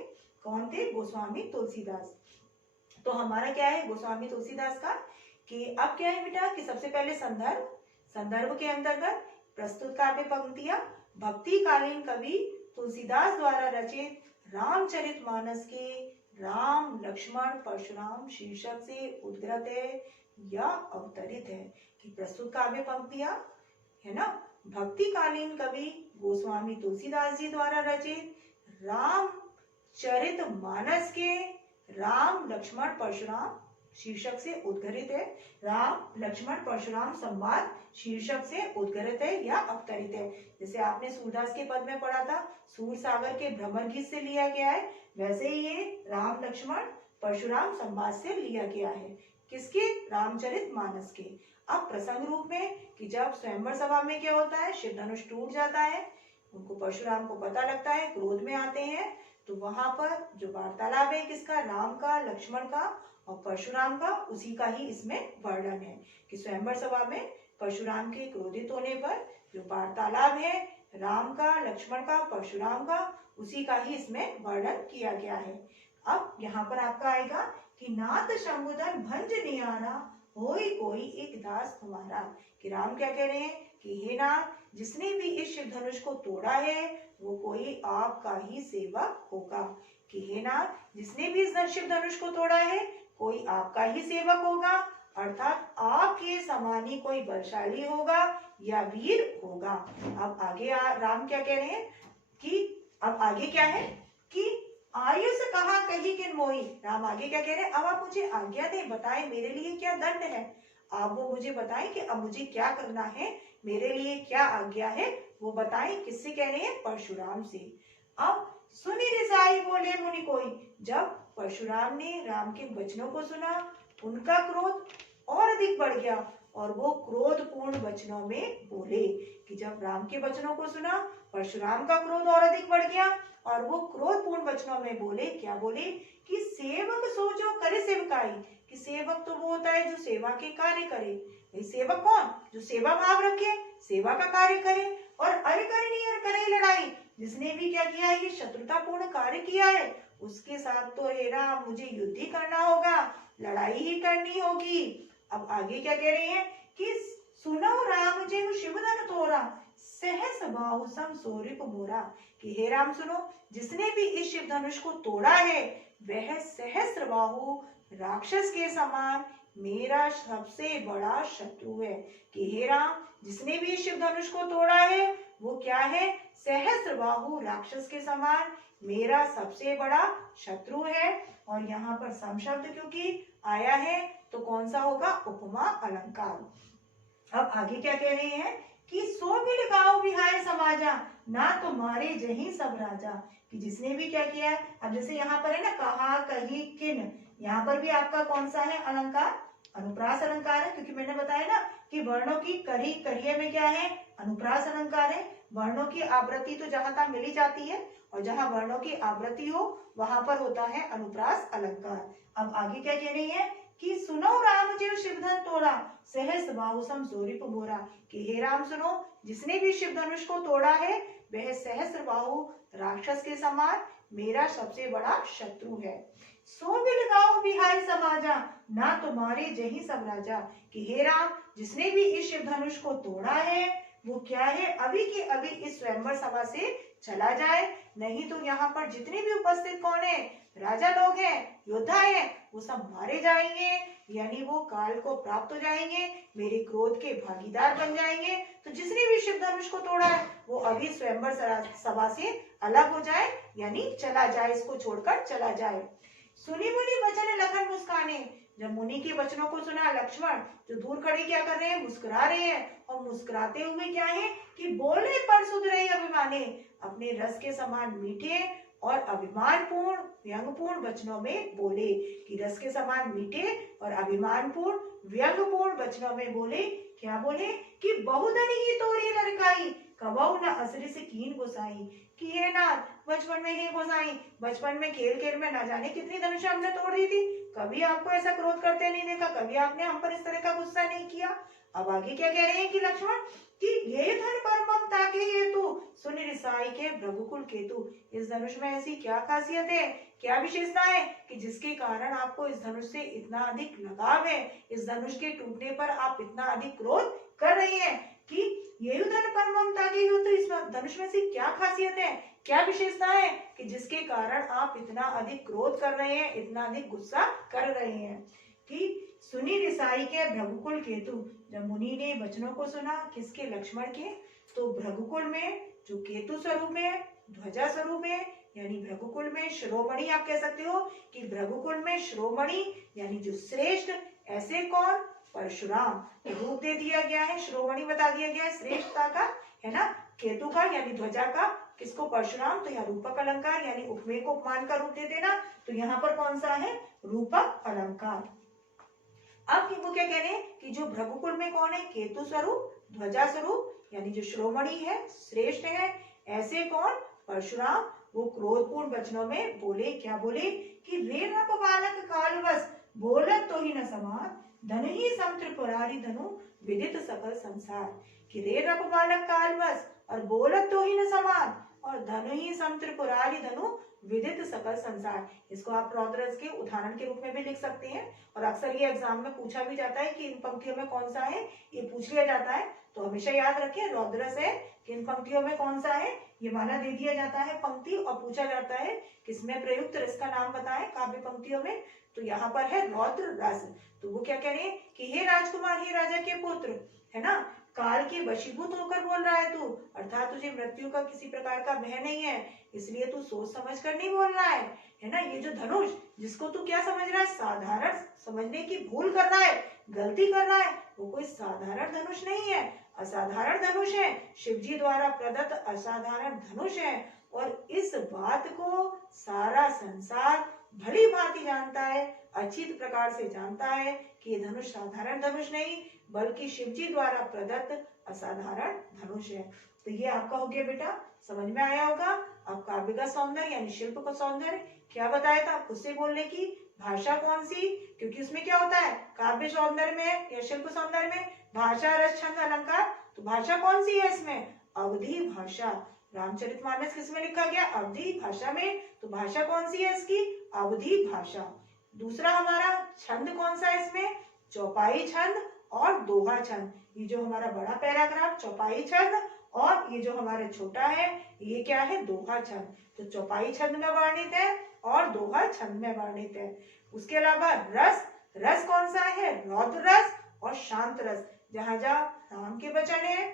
कौन थे, गोस्वामी तुलसीदास। तो हमारा क्या है गोस्वामी तुलसीदास का, कि अब क्या है बेटा कि सबसे पहले संदर्भ के अंतर्गत प्रस्तुत काव्य पंक्तियां भक्ति कालीन कवि तुलसीदास द्वारा रचित रामचरितमानस के राम लक्ष्मण परशुराम शीर्षक से उद्गृत है या अवतरित है। कि प्रस्तुत काव्य पंक्तियां, है ना, भक्तिकालीन कवि गोस्वामी तुलसीदास जी द्वारा रचित रामचरितमानस के राम लक्ष्मण परशुराम शीर्षक से उद्गृत है, राम लक्ष्मण परशुराम संवाद शीर्षक से उद्गृत है या अवतरित है। जैसे आपने सूरदास के पद में पढ़ा था, सूर सागर के भ्रमर गीत से लिया गया है, वैसे ही ये राम लक्ष्मण परशुराम संवाद से लिया गया है। किसके, रामचरितमानस के। अब प्रसंग रूप में कि जब स्वयंवर सभा में क्या होता है, शिव धनुष टूट जाता है, उनको परशुराम को पता लगता है, क्रोध में आते हैं, तो वहां पर जो वार्तालाप है किसका, राम का, लक्ष्मण का और परशुराम का, उसी का ही इसमें वर्णन है। कि स्वयंवर सभा में परशुराम के क्रोधित होने पर जो वार्तालाप है राम का, लक्ष्मण का, परशुराम का, उसी का ही इसमें वर्णन किया गया है। अब यहाँ पर आपका आएगा कि नाथ शंभुधन भंज नियारा होई कोई एक दास तुम्हारा। कि राम क्या कह रहे हैं कि हे नाथ, जिसने भी इस शिव धनुष को तोड़ा है वो कोई आपका ही सेवक होगा। कि हे नाथ, जिसने भी इस शिव धनुष को तोड़ा है कोई आपका ही सेवक होगा, अर्थात आपके समान ही कोई बलशाली होगा या वीर होगा। अब आगे राम क्या कह रहे हैं कि अब आगे क्या है कि आयुष कहा कही किन मोही। राम आगे क्या कह रहे हैं, अब आप मुझे आज्ञा दें, बताएं मेरे लिए क्या दंड है, आप वो मुझे बताएं कि अब मुझे क्या करना है, मेरे लिए क्या आज्ञा है, वो बताएं। किससे कह रहे हैं, परशुराम से। अब सुनी रिसाई बोले मुनि कोई। जब परशुराम ने राम के वचनों को सुना, उनका क्रोध और अधिक बढ़ गया और वो क्रोधपूर्ण वचनों में बोले। कि जब राम के वचनों को सुना, परशुराम का क्रोध और अधिक बढ़ गया और वो क्रोधपूर्ण वचनों में बोले। क्या बोले कि सेवक सो जो करे सेवकाई। कि सेवक तो वो होता है जो सेवा के कार्य करे। सेवक कौन, जो सेवा भाव रखे, सेवा का कार्य करे। और अरे करनी और करे लड़ाई, जिसने भी क्या किया है, ये शत्रुतापूर्ण कार्य किया है, उसके साथ तो हे राम मुझे युद्ध ही करना होगा, लड़ाई ही करनी होगी। अब आगे क्या कह रहे हैं कि सुनो राम जे शिवधन तोरा सहस बाहु सम सोरिप मोरा। कि हे राम सुनो, जिसने भी इस शिव धनुष को तोड़ा है वह सहस्त्र बाहु राक्षस के समान मेरा सबसे बड़ा शत्रु है। कि हे राम, जिसने भी इस शिव धनुष को तोड़ा है वो क्या है, सहस्त्र बाहु राक्षस के समान मेरा सबसे बड़ा शत्रु है। और यहाँ पर सम शब्द क्योंकि आया है तो कौन सा होगा, उपमा अलंकार। अब आगे क्या कह रहे हैं कि सो भी लगाओ विहाय समाजा ना तुम्हारे जही सब राजा। कि जिसने भी क्या किया है, अब जैसे यहाँ पर है ना कहा कही किन, यहाँ पर भी आपका कौन सा है अलंकार, अनुप्रास अलंकार है। क्योंकि मैंने बताया ना कि वर्णों की करी करिय में क्या है, अनुप्रास अलंकार है। वर्णों की आवृत्ति तो जहां तक मिली जाती है और जहां वर्णों की आवृत्ति हो वहां पर होता है अनुप्रास अलंकार। अब आगे क्या कह रही है कि सुनो राम जी शिवधन तोड़ा सहस बाहु सम सोरिप मोरा। कि हे राम सुनो, जिसने भी शिव धनुष को तोड़ा है वह सहस्र बाहु राक्षस के समान मेरा सबसे बड़ा शत्रु है। सो भी लगाओ बिहाई समाजा ना तुम्हारे जही सब राजा। कि हे राम, जिसने भी इस शिव धनुष को तोड़ा है वो क्या है, अभी के अभी इस स्वयंवर सभा से चला जाए, नहीं तो यहाँ पर जितने भी उपस्थित कौन है, राजा लोग हैं, योद्धा हैं, वो सब मारे जाएंगे, यानी वो काल को प्राप्त हो जाएंगे, मेरे क्रोध के भागीदार बन जाएंगे। तो जिसने भी शिव धनुष को तोड़ा है वो अभी स्वयंवर सभा से अलग हो जाए, यानी चला जाए, इसको छोड़कर चला जाए। सुनी मुनि वचन लखन मुस्काने, जब मुनि के वचनों को सुना लक्ष्मण जो दूर खड़े क्या कर रहे हैं, मुस्कुरा रहे हैं, और मुस्कुराते हुए क्या है कि बोले पर सुध रहे अभिमाने, अपने रस के समान मीठे और अभिमानपूर्ण व्यंगपूर्ण वचनों में बोले, कि रस के समान मीठे और अभिमानपूर्ण व्यंगपूर्ण वचनों में बोले। क्या बोले कि बहुधनी ही तोरी लड़काई, कबहु न असुरी से कीन गोसाई, कि हे नाथ बचपन में ही गोसाई, बचपन में खेल खेल में ना जाने कितनी धनुष हमने तोड़ दी थी, कभी आपको ऐसा क्रोध करते नहीं देखा, कभी आपने हम पर इस तरह का गुस्सा नहीं किया। अब आगे क्या कह रहे हैं कि लक्ष्मण कि ये धन पर ममता के हेतु सुनि रिसाई के भृगुकुल केतु, इस धनुष में ऐसी क्या खासियत है, क्या विशेषता है कि जिसके कारण आपको इस धनुष से इतना अधिक लगाव है, इस धनुष के टूटने पर आप इतना अधिक क्रोध कर रही हैं, कि ये धन पर ममता के हेतु इस धनुष में से क्या खासियत है, क्या विशेषता है कि जिसके कारण आप इतना अधिक क्रोध कर रहे हैं, इतना अधिक गुस्सा कर रहे हैं। कि सुनी रिसाई के भृगुकुल केतु, जब मुनि ने वचनों को सुना, किसके, लक्ष्मण के, तो भृगुकुल में जो केतु स्वरूप में, ध्वजा स्वरूप में, यानी भृगुकुल में शिरोमणि, आप कह सकते हो कि भृगुकुल में शिरोमणि यानी जो श्रेष्ठ, ऐसे कौन, परशुराम रूप दे दिया गया है, शिरोमणि बता दिया गया है श्रेष्ठता का, है ना, केतु का यानी ध्वजा का, किसको, परशुराम। तो यहाँ रूपक अलंकार यानी उपमेय को उपमान का रूप दे देना, तो यहाँ पर कौन सा है, रूपक अलंकार। अब वो क्या कह रहे हैं कि जो भृगुकुल में कौन है, केतु स्वरूप, ध्वजा स्वरूप यानी जो शिरोमणि है, श्रेष्ठ है, ऐसे कौन, परशुराम, वो क्रोधपूर्ण वचनों में बोले। क्या बोले कि रे नप बालक कालवश, बोलत तो ही न समान, धन ही सम त्रिपुरारी धनु, विदित सकल संसार, कि रे नप बालक कालवश और बोलत तो ही न समान, और धन ही सम त्रिपुरारी धनु, विदित सकल संसार। इसको आप रौद्ररस के उदाहरण के रूप में भी लिख सकते हैं, और अक्सर ये एग्जाम में पूछा भी जाता है कि इन पंक्तियों में कौन सा है, ये पूछ लिया जाता है। तो हमेशा याद रखें रौद्ररस है कि इन पंक्तियों में कौन सा है, ये माना दे दिया जाता है पंक्ति, और पूछा जाता है किसमें प्रयुक्त रस का नाम बताएं काव्य पंक्तियों में, तो यहाँ पर है रौद्र रस। तो वो क्या कह रहे हैं कि हे राजकुमार, हे राजा के पुत्र, है ना, काल के वशीभूत होकर बोल रहा है तू, अर्थात तुझे मृत्यु का किसी प्रकार का भय नहीं है, इसलिए तू सोच समझ कर नहीं बोल रहा है ना। ये जो धनुष जिसको तू क्या समझ रहा है, साधारण समझने की भूल कर रहा है, गलती कर रहा है, वो कोई साधारण धनुष नहीं है, असाधारण धनुष है, शिवजी द्वारा प्रदत्त असाधारण धनुष है। और इस बात को सारा संसार भली भांति जानता है, अच्छी प्रकार से जानता है कि ये धनुष साधारण धनुष नहीं बल्कि शिवजी द्वारा प्रदत्त असाधारण धनुष है। तो ये आपका हो गया बेटा, समझ में आया होगा। अब काव्य का सौंदर्य यानी शिल्प का सौंदर्य क्या बताया था, खुद से बोलने की भाषा कौन सी, क्योंकि उसमें क्या होता है, काव्य सौंदर्य में या शिल्प सौंदर्य में भाषा, रस, छंद, अलंकार, तो भाषा कौन सी है इसमें, अवधी भाषा। रामचरितमानस किसमें लिखा गया, अवधी भाषा में, तो भाषा कौन सी है इसकी, अवधी भाषा। दूसरा हमारा छंद कौन सा है इसमें, चौपाई छंद और दोहा छंद। ये जो हमारा बड़ा पैराग्राफ चौपाई छंद और ये जो हमारा छोटा है ये क्या है, दोहा छंद। तो चौपाई छंद में वर्णित है और दोहा छंद में वर्णित है। उसके अलावा रस, रस कौन सा है, रौद्र रस और शांत रस। जहां जहां राम के वचन है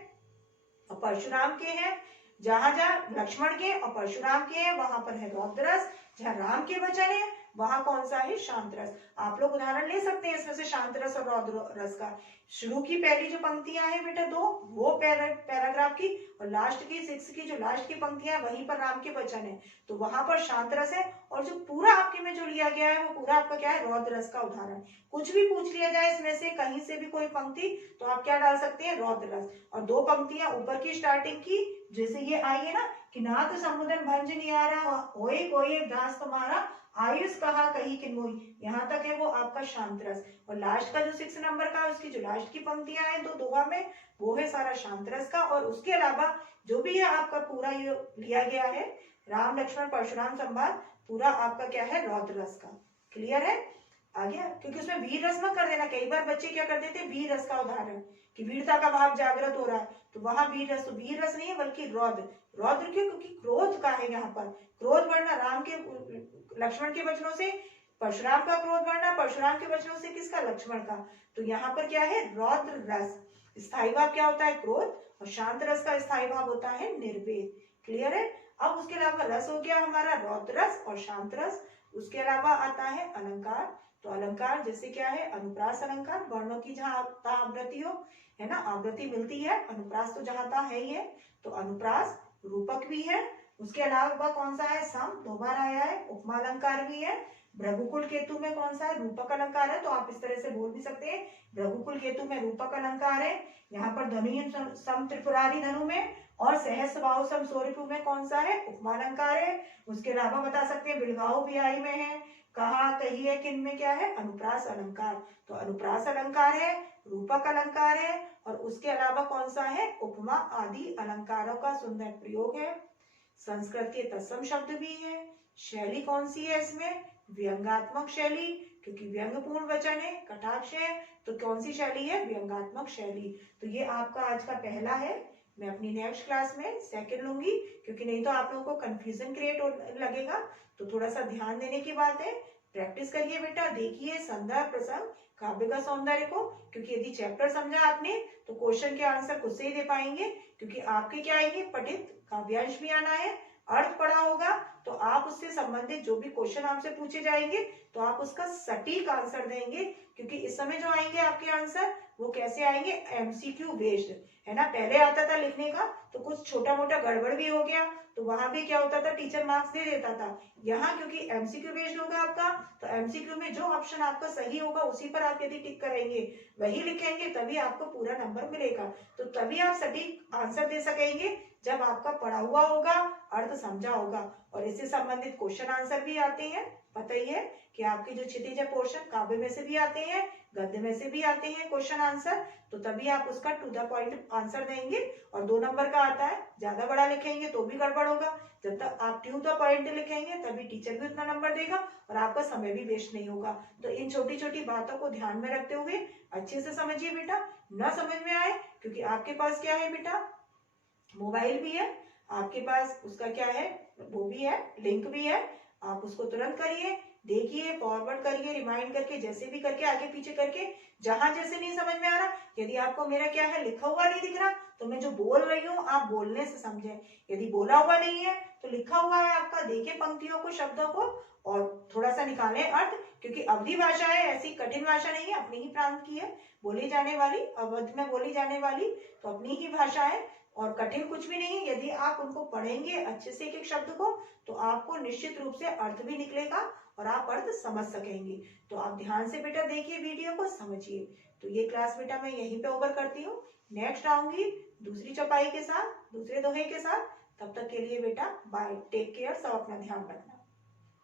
और परशुराम के हैं, जहां जहां लक्ष्मण के और परशुराम के हैं वहां पर है रौद्र रस, जहां राम के वचन है वहां कौन सा है, शांत रस। आप लोग उदाहरण ले सकते हैं इसमें से शांत रस और रौद्र रस का। शुरू की पहली जो पंक्तियां हैं बेटा दो, वो पैराग्राफ की, और लास्ट की 6 की जो लास्ट की पंक्तियां हैं वहीं पर राम के वचन है, तो वहां पर शांत रस है। और जो पूरा आपके में जो लिया गया है वो पूरा आपका क्या है, रौद्र रस का उदाहरण। कुछ भी पूछ लिया जाए इसमें से कहीं से भी कोई पंक्ति, तो आप क्या डाल सकते हैं, रौद्र रस। और दो पंक्तियां ऊपर की स्टार्टिंग की जैसे ये आई है ना, कि नाथ समुदन भंज नियारा होए कोई दास तुम्हारा, आयुष कहा कही किन्मोई, यहाँ तक है वो आपका शांत रस। और लास्ट का जो 6 नंबर का उसकी जो लास्ट की पंक्तियां हैं दो दोहा में, वो है सारा शांत रस का। और उसके अलावा जो भी है आपका पूरा ये लिया गया है राम लक्ष्मण परशुराम संवाद, पूरा आपका क्या है, रौद्र रस का। क्लियर है, आ गया। क्योंकि उसमें वीर रस मत कर देना, कई बार बच्चे क्या कर देते हैं वीर रस का उदाहरण, कि वीरता का भाव जागृत हो रहा है, तो वहां वीर रस, तो वीर रस नहीं है बल्कि रौद्र। रौद्र क्यों? क्योंकि क्रोध का है यहाँ पर। क्रोध बढ़ना राम के लक्ष्मण के वचनों से, परशुराम का क्रोध बढ़ना परशुराम के वचनों से, किसका? लक्ष्मण का। तो यहाँ पर क्या है? रौद्र रस। स्थायी भाव क्या होता है? क्रोध। और शांत रस का स्थायी भाव होता है निर्वेद। क्लियर है? अब उसके अलावा रस हो गया हमारा रौद्र रस और शांत रस। उसके अलावा आता है अलंकार। तो अलंकार जैसे क्या है? अनुप्रास अलंकार, वर्णों की जहां आवृत्ति हो, है ना, आवृत्ति मिलती है। अनुप्रास तो जहां तहां है ही है, तो अनुप्रास रूपक भी है। उसके अलावा कौन सा है? सम, दो बार आया है। उपमा अलंकार भी है। भृगुकुल केतु में कौन सा है? रूपक अलंकार है। तो आप इस तरह से बोल भी सकते हैं, भृगुकुल केतु में रूपक अलंकार है। यहाँ पर धनु सम त्रिपुरारी धनु में, और सहस्रबाहु सम सौरिपु में कौन सा है? उपमा अलंकार है। उसके अलावा बता सकते हैं बिलगाओ बिहाई में है। कहा, कहिए, किन में क्या है? अनुप्रास अलंकार। तो अनुप्रास अलंकार है, रूपक अलंकार है, और उसके अलावा कौन सा है? उपमा आदि अलंकारों का सुंदर प्रयोग है। संस्कृत के तत्सम शब्द भी है। शैली कौन सी है इसमें? व्यंगात्मक शैली, क्योंकि व्यंगपूर्ण वचन है, कटाक्ष है, तो कौन सी शैली है? व्यंगात्मक शैली। तो ये आपका आज का पहला है। मैं अपनी नेक्स्ट क्लास में सेकंड लूंगी, क्योंकि नहीं तो आप लोगों को कंफ्यूजन क्रिएट लगेगा। तो थोड़ा सा ध्यान देने की बात है। प्रैक्टिस करिए बेटा, देखिए संदर्भ, प्रसंग, काव्य का सौंदर्य को, क्योंकि यदि चैप्टर समझा आपने तो क्वेश्चन के आंसर खुद से ही दे पाएंगे। क्योंकि आपके क्या आएंगे? पठित काव्यांश भी आना है, अर्थ पढ़ा होगा, तो आप उससे संबंधित जो भी क्वेश्चन आपसे पूछे जाएंगे तो आप उसका सटीक आंसर देंगे। क्योंकि इस समय जो आएंगे आपके आंसर वो कैसे आएंगे? एमसीक्यू बेस्ड, है ना। पहले आता था लिखने का तो कुछ छोटा मोटा गड़बड़ भी हो गया तो वहां भी क्या होता था? टीचर मार्क्स दे देता था। यहाँ क्योंकि एमसीक्यू बेस्ड होगा आपका, तो एमसीक्यू में जो ऑप्शन आपका सही होगा उसी पर आप यदि टिक करेंगे, वही लिखेंगे, तभी आपको पूरा नंबर मिलेगा। तो तभी आप सटीक आंसर दे सकेंगे जब आपका पढ़ा हुआ होगा, अर्थ समझा होगा। और इससे संबंधित क्वेश्चन आंसर भी आते हैं। पता ही है कि आपके जो क्षितिज पोर्शन काव्य में से भी आते हैं, गद्य में से भी आते हैं क्वेश्चन आंसर। तो तभी आप उसका टू द पॉइंट आंसर देंगे। और 2 नंबर का आता है, ज्यादा बड़ा लिखेंगे तो भी गड़बड़ होगा। जब तक आप टू द पॉइंट लिखेंगे तभी टीचर भी उतना नंबर देगा और आपका समय भी वेस्ट नहीं होगा। तो इन छोटी छोटी बातों को ध्यान में रखते हुए अच्छे से समझिए बेटा। न समझ में आए, क्योंकि आपके पास क्या है बेटा? मोबाइल भी है आपके पास, उसका क्या है? वो भी है, लिंक भी है। आप उसको तुरंत करिए, देखिए, फॉरवर्ड करिए, रिमाइंड करके, जैसे भी करके, आगे पीछे करके, जहां जैसे नहीं समझ में आ रहा, यदि आपको मेरा क्या है लिखा हुआ नहीं दिख रहा तो मैं जो बोल रही हूँ आप बोलने से समझें। यदि बोला हुआ नहीं है तो लिखा हुआ है आपका, देखें पंक्तियों को, शब्दों को, और थोड़ा सा निकालें अर्थ। क्योंकि अवधि भाषा है, ऐसी कठिन भाषा नहीं है, अपने ही प्रांत की है बोली जाने वाली, अवध में बोली जाने वाली, तो अपनी ही भाषा है और कठिन कुछ भी नहीं है। यदि आप उनको पढ़ेंगे अच्छे से एक एक शब्द को तो आपको निश्चित रूप से अर्थ भी निकलेगा और आप अर्थ समझ सकेंगे। तो आप ध्यान से बेटा देखिए, वीडियो को समझिए। तो ये क्लास बेटा मैं यहीं पे ओवर करती हूँ। नेक्स्ट आऊंगी दूसरी चौपाई के साथ, दूसरे दोहे के साथ। तब तक के लिए बेटा बाय, टेक केयर, सब अपना ध्यान रखना।